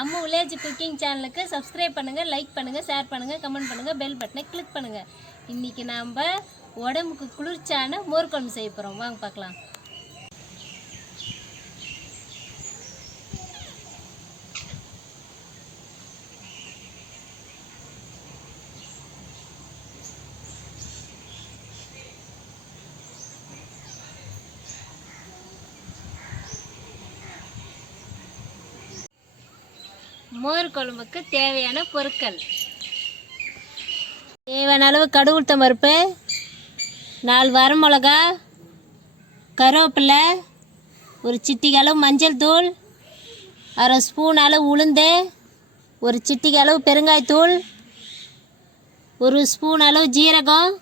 Ammu village cooking சேனலுக்கு subscribe பண்ணுங்கள், like பண்ணுங்கள், ஷேர் பண்ணுங்கள், கமெண்ட் பண்ணுங்கள், பெல் பட்டனை கிளிக் பண்ணுங்கள். இன்றைக்கி நாம் உடம்புக்கு குளிர்ச்சியான மோர் குழம்பு செய்ய போகிறோம். வாங்க பார்க்கலாம். மோர் குழம்புக்கு தேவையான பொருட்கள்: தேவையான அளவு கடுகு உளுத்தம் பருப்பு, 4 வரமிளகா, கருவேப்பிலை, ஒரு சிட்டிகை அளவு மஞ்சள் தூள், அரை ஸ்பூன் அளவு உளுந்து, ஒரு சிட்டிகை அளவு பெருங்காயத்தூள், ஒரு ஸ்பூன் அளவு ஜீரகம்,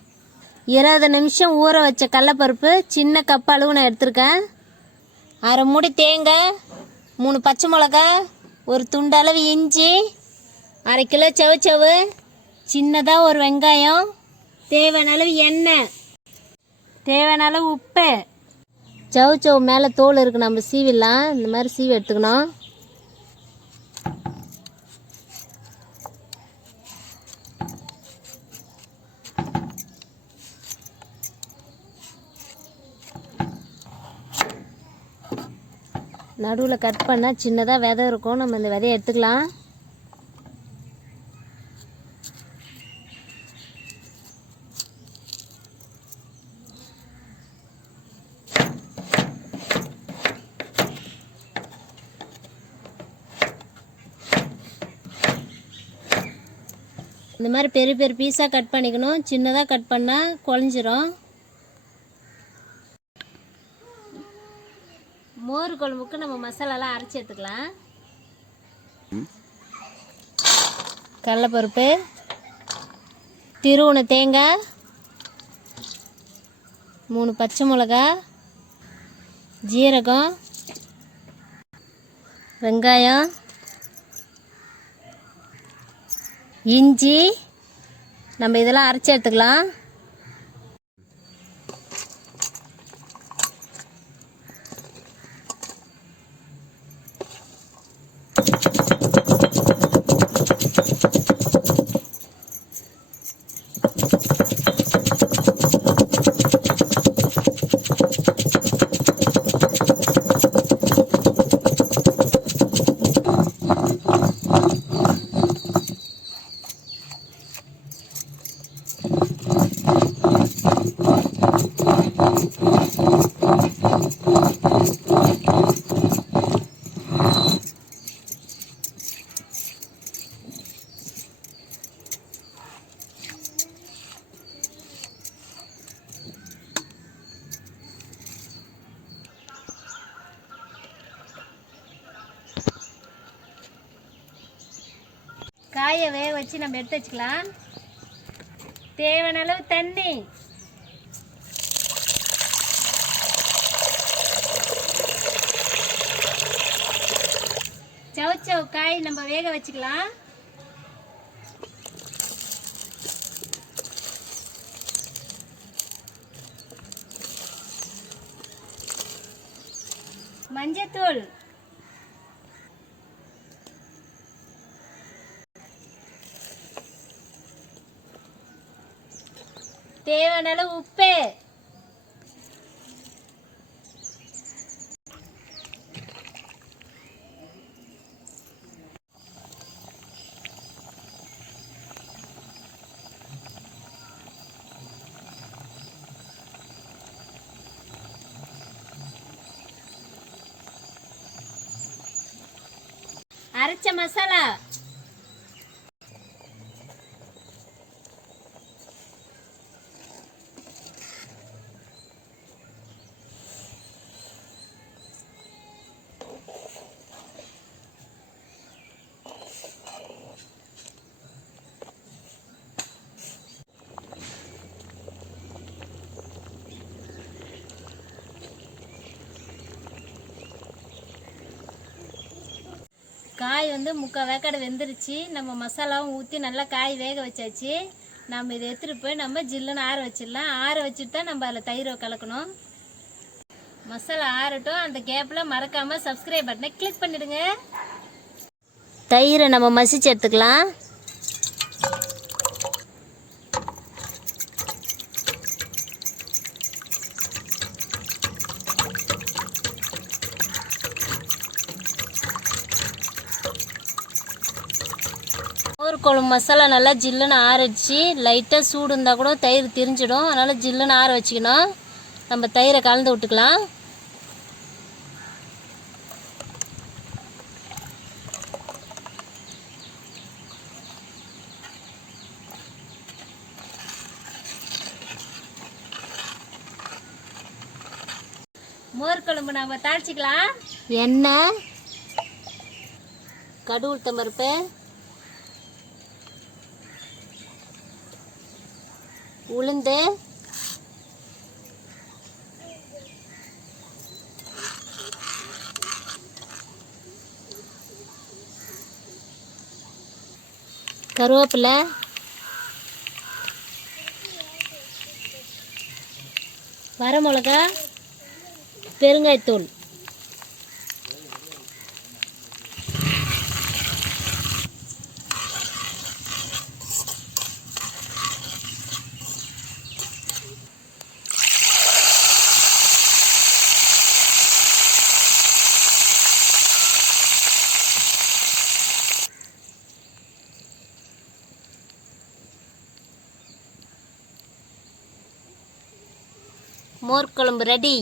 20 நிமிஷம் ஊற வச்ச கடலப்பருப்பு சின்ன கப் அளவு நான் எடுத்திருக்கேன், அரை மூடி தேங்காய், 3 பச்சை மிளகா, ஒரு துண்டு அளவு இஞ்சி, அரை கிலோ சவுச்சவு, சின்னதாக ஒரு வெங்காயம், தேவையான அளவு எண்ணெய், தேவையான அளவு உப்பு. சவுச்சவு மேலே தோல் இருக்குது, நம்ம சீவிடலாம். இந்த மாதிரி சீவி எடுத்துக்கணும். நடுவில் கட் பண்ணால் சின்னதாக விதை இருக்கும், நம்ம இந்த விதையை எடுத்துக்கலாம். இந்த மாதிரி பெரிய பெரிய பீஸாக கட் பண்ணிக்கணும். சின்னதாக கட் பண்ணால் குழஞ்சிரும். மோர் குழம்புக்கு நம்ம மசாலாலாம் அரைச்சி எடுத்துக்கலாம். கடலைப்பருப்பு, திருவுண தேங்காய், 3 பச்சை மிளகா, ஜீரகம், வெங்காயம், இஞ்சி, நம்ம இதெல்லாம் அரைச்சி எடுத்துக்கலாம். காயை வேக வச்சு நம்ம எடுத்து வச்சுக்கலாம். தேவையான அளவு தண்ணி, சவுச்சவு காய் நம்ம வேக வச்சுக்கலாம். மஞ்சத்தூள், தேவையான அளவு உப்பு, அரைச்ச மசாலா, காய் வந்து 3/4 வேக்காடு வெந்துருச்சு. நம்ம மசாலாவும் ஊற்றி நல்லா காய் வேக வச்சாச்சு. நம்ம இதை எடுத்துகிட்டு போய் நம்ம ஜில்லுன்னு ஆற வச்சிடலாம். ஆற வச்சுட்டு தான் நம்ம அதில் தயிரை கலக்கணும். மசாலா ஆறட்டும். அந்த கேப்பில் மறக்காமல் சப்ஸ்கிரைப் பட்டனை கிளிக் பண்ணிவிடுங்க. தயிரை நம்ம மசிச்சு எடுத்துக்கலாம். மோர் குழம்பு மசாலா நல்லா ஜில்லுன்னு ஆறிடுச்சு. லைட்டாக சூடு இருந்தால் கூட தயிர் திரிஞ்சிடும். அதனால் ஜில்லுன்னு ஆற வச்சுக்கணும். நம்ம தயிரை கலந்து விட்டுக்கலாம். மோர் குழம்பு நம்ம தாளிச்சிக்கலாம். எண்ணெய், கடுகு உளுத்தம் பருப்பு, உளுந்து, கருவேப்பிலை, வரமிளகா, பெருங்காயத்தூள். மோர் குழம்பு ரெடி.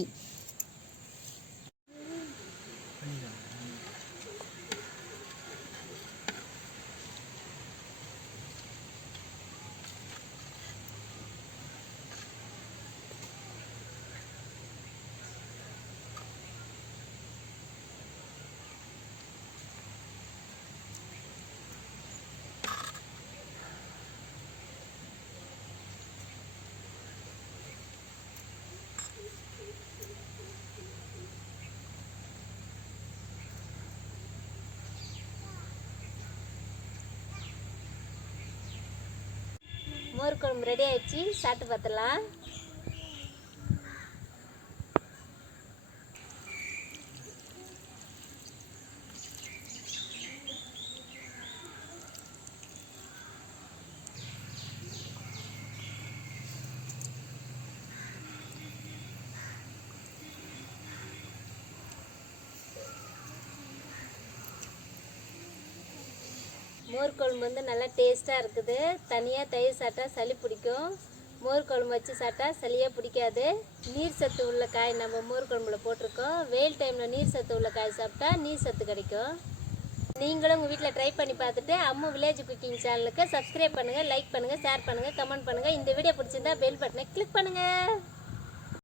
மோர் குழம்பு ரெடி ஆயிடுச்சு. சாப்பிட்டு பார்த்துலாம். மோர் குழம்பு வந்து நல்லா டேஸ்ட்டாக இருக்குது. தனியாக தயிர் சாப்பிட்டா சளி பிடிக்கும். மோர் குழம்பு வச்சு சாப்பிட்டா சளியே பிடிக்காது. நீர் சத்து உள்ள காய் நம்ம மோர் குழம்புல போட்டிருக்கோம். வெயில் டைமில் நீர் சத்து உள்ள காய் சாப்பிட்டா நீர் சத்து கிடைக்கும். நீங்களும் உங்கள் வீட்டில் ட்ரை பண்ணி பார்த்துட்டு அம்மு வில்லேஜ் குக்கிங் சேனலுக்கு சப்ஸ்கிரைப் பண்ணுங்கள், லைக் பண்ணுங்கள், ஷேர் பண்ணுங்கள், கமெண்ட் பண்ணுங்கள். இந்த வீடியோ பிடிச்சிருந்தா பெல் பட்டனை கிளிக் பண்ணுங்கள்.